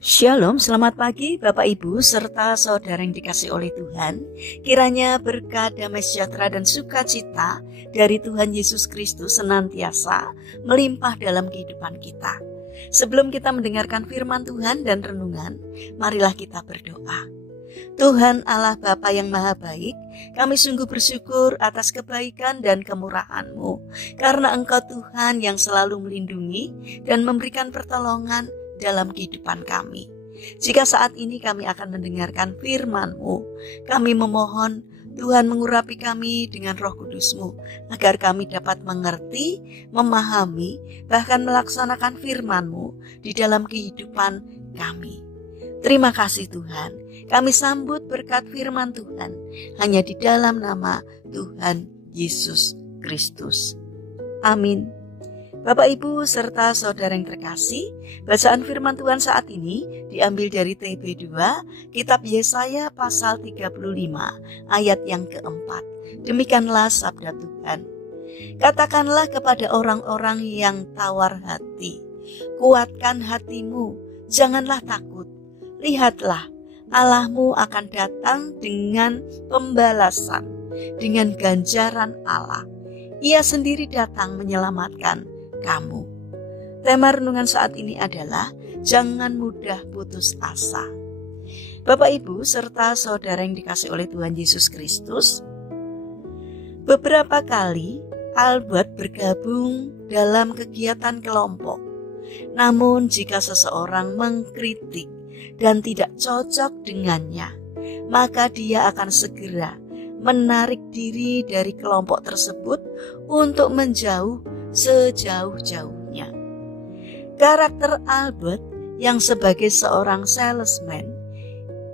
Shalom, selamat pagi Bapak Ibu serta saudara yang dikasih oleh Tuhan. Kiranya berkat, damai sejahtera dan sukacita dari Tuhan Yesus Kristus senantiasa melimpah dalam kehidupan kita. Sebelum kita mendengarkan firman Tuhan dan renungan, marilah kita berdoa. Tuhan Allah Bapa yang Maha Baik, kami sungguh bersyukur atas kebaikan dan kemurahan-Mu, karena Engkau Tuhan yang selalu melindungi dan memberikan pertolongan dalam kehidupan kami. Jika saat ini kami akan mendengarkan firman-Mu, kami memohon Tuhan mengurapi kami dengan Roh Kudus-Mu, agar kami dapat mengerti, memahami, bahkan melaksanakan firman-Mu di dalam kehidupan kami. Terima kasih Tuhan, kami sambut berkat firman Tuhan hanya di dalam nama Tuhan Yesus Kristus. Amin. Bapak Ibu serta saudara yang terkasih, bacaan firman Tuhan saat ini diambil dari TB2, kitab Yesaya pasal 35 ayat yang keempat. Demikianlah sabda Tuhan. Katakanlah kepada orang-orang yang tawar hati, kuatkan hatimu, janganlah takut. Lihatlah, Allahmu akan datang dengan pembalasan, dengan ganjaran Allah. Ia sendiri datang menyelamatkan kamu. Tema renungan saat ini adalah jangan mudah putus asa. Bapak Ibu serta saudara yang dikasih oleh Tuhan Yesus Kristus, beberapa kali Albert bergabung dalam kegiatan kelompok. Namun jika seseorang mengkritik dan tidak cocok dengannya, maka dia akan segera menarik diri dari kelompok tersebut untuk menjauh sejauh-jauhnya. Karakter Albert yang sebagai seorang salesman,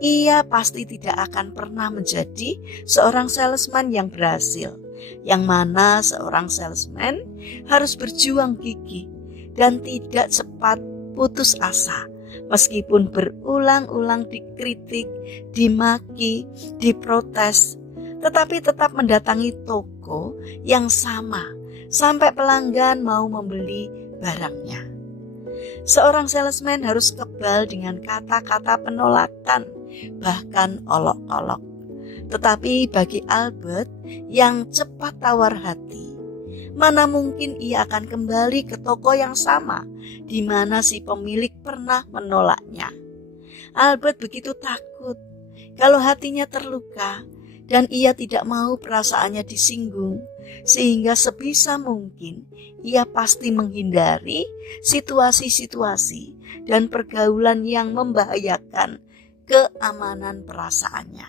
ia pasti tidak akan pernah menjadi seorang salesman yang berhasil, yang mana seorang salesman harus berjuang gigih dan tidak cepat putus asa, meskipun berulang-ulang dikritik, dimaki, diprotes, tetapi tetap mendatangi toko yang sama sampai pelanggan mau membeli barangnya. Seorang salesman harus kebal dengan kata-kata penolakan, bahkan olok-olok. Tetapi bagi Albert yang cepat tawar hati, mana mungkin ia akan kembali ke toko yang sama di mana si pemilik pernah menolaknya. Albert begitu takut kalau hatinya terluka dan ia tidak mau perasaannya disinggung, sehingga sebisa mungkin ia pasti menghindari situasi-situasi dan pergaulan yang membahayakan keamanan perasaannya.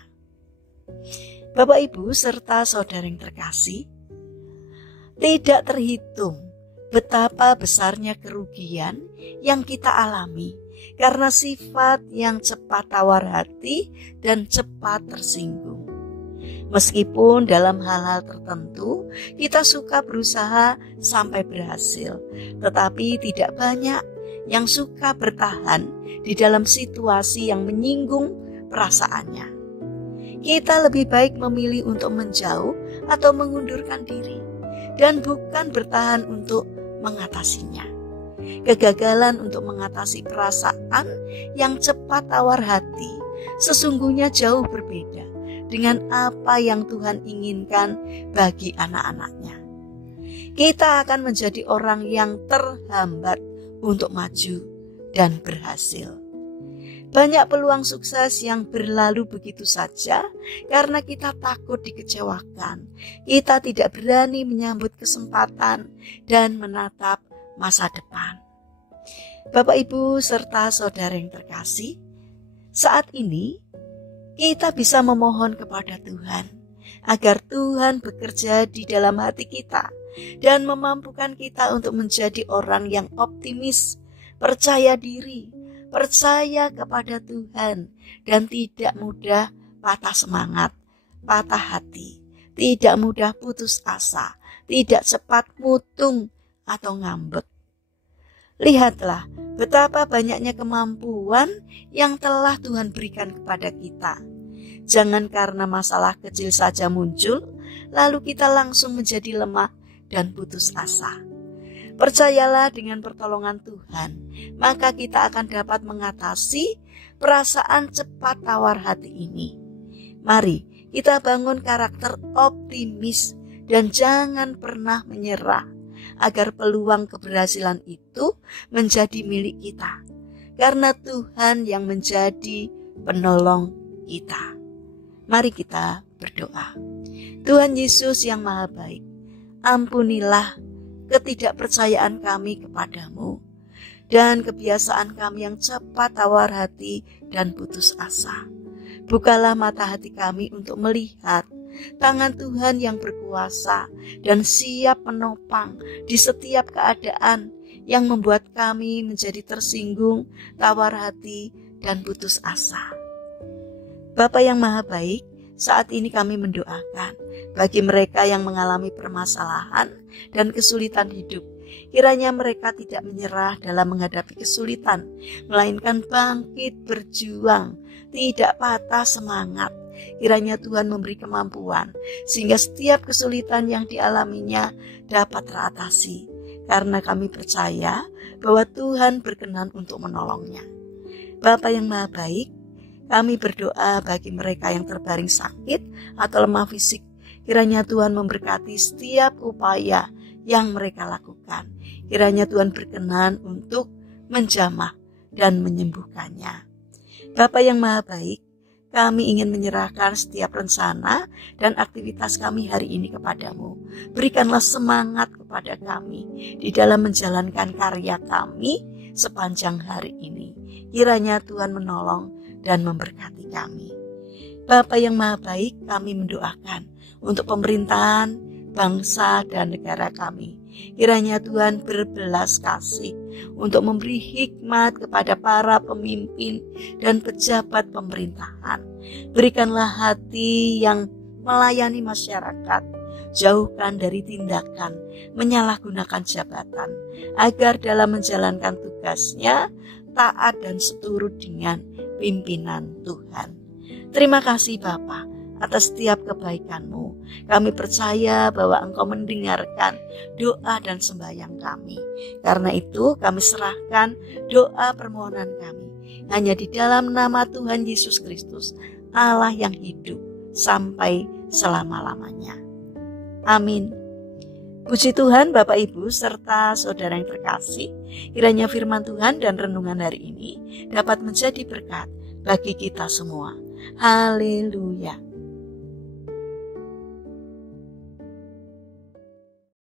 Bapak Ibu serta saudara yang terkasih, tidak terhitung betapa besarnya kerugian yang kita alami karena sifat yang cepat tawar hati dan cepat tersinggung. Meskipun dalam hal-hal tertentu kita suka berusaha sampai berhasil, tetapi tidak banyak yang suka bertahan di dalam situasi yang menyinggung perasaannya. Kita lebih baik memilih untuk menjauh atau mengundurkan diri dan bukan bertahan untuk mengatasinya. Kegagalan untuk mengatasi perasaan yang cepat tawar hati sesungguhnya jauh berbeda dengan apa yang Tuhan inginkan bagi anak-anaknya. Kita akan menjadi orang yang terhambat untuk maju dan berhasil. Banyak peluang sukses yang berlalu begitu saja karena kita takut dikecewakan. Kita tidak berani menyambut kesempatan dan menatap masa depan. Bapak Ibu serta saudara yang terkasih, saat ini kita bisa memohon kepada Tuhan agar Tuhan bekerja di dalam hati kita dan memampukan kita untuk menjadi orang yang optimis, percaya diri, percaya kepada Tuhan, dan tidak mudah patah semangat, patah hati, tidak mudah putus asa, tidak cepat mutung atau ngambek. Lihatlah betapa banyaknya kemampuan yang telah Tuhan berikan kepada kita. Jangan karena masalah kecil saja muncul, lalu kita langsung menjadi lemah dan putus asa. Percayalah dengan pertolongan Tuhan, maka kita akan dapat mengatasi perasaan cepat tawar hati ini. Mari kita bangun karakter optimis dan jangan pernah menyerah, agar peluang keberhasilan itu menjadi milik kita, karena Tuhan yang menjadi penolong kita. Mari kita berdoa. Tuhan Yesus yang Maha Baik, ampunilah ketidakpercayaan kami kepadamu dan kebiasaan kami yang cepat tawar hati dan putus asa. Bukalah mata hati kami untuk melihat tangan Tuhan yang berkuasa dan siap menopang di setiap keadaan yang membuat kami menjadi tersinggung, tawar hati, dan putus asa. Bapa yang Maha Baik, saat ini kami mendoakan bagi mereka yang mengalami permasalahan dan kesulitan hidup. Kiranya mereka tidak menyerah dalam menghadapi kesulitan, melainkan bangkit berjuang, tidak patah semangat. Kiranya Tuhan memberi kemampuan sehingga setiap kesulitan yang dialaminya dapat teratasi, karena kami percaya bahwa Tuhan berkenan untuk menolongnya. Bapa yang Maha Baik, kami berdoa bagi mereka yang terbaring sakit atau lemah fisik. Kiranya Tuhan memberkati setiap upaya yang mereka lakukan. Kiranya Tuhan berkenan untuk menjamah dan menyembuhkannya. Bapa yang Maha Baik, kami ingin menyerahkan setiap rencana dan aktivitas kami hari ini kepadamu. Berikanlah semangat kepada kami di dalam menjalankan karya kami sepanjang hari ini. Kiranya Tuhan menolong dan memberkati kami. Bapa yang Maha Baik, kami mendoakan untuk pemerintahan, bangsa dan negara kami. Kiranya Tuhan berbelas kasih untuk memberi hikmat kepada para pemimpin dan pejabat pemerintahan. Berikanlah hati yang melayani masyarakat, jauhkan dari tindakan menyalahgunakan jabatan, agar dalam menjalankan tugasnya taat dan seturut dengan pimpinan Tuhan. Terima kasih Bapa atas setiap kebaikan-Mu. Kami percaya bahwa Engkau mendengarkan doa dan sembahyang kami. Karena itu kami serahkan doa permohonan kami hanya di dalam nama Tuhan Yesus Kristus, Allah yang hidup sampai selama-lamanya. Amin. Puji Tuhan Bapak Ibu serta saudara yang terkasih, kiranya firman Tuhan dan renungan hari ini dapat menjadi berkat bagi kita semua. Haleluya.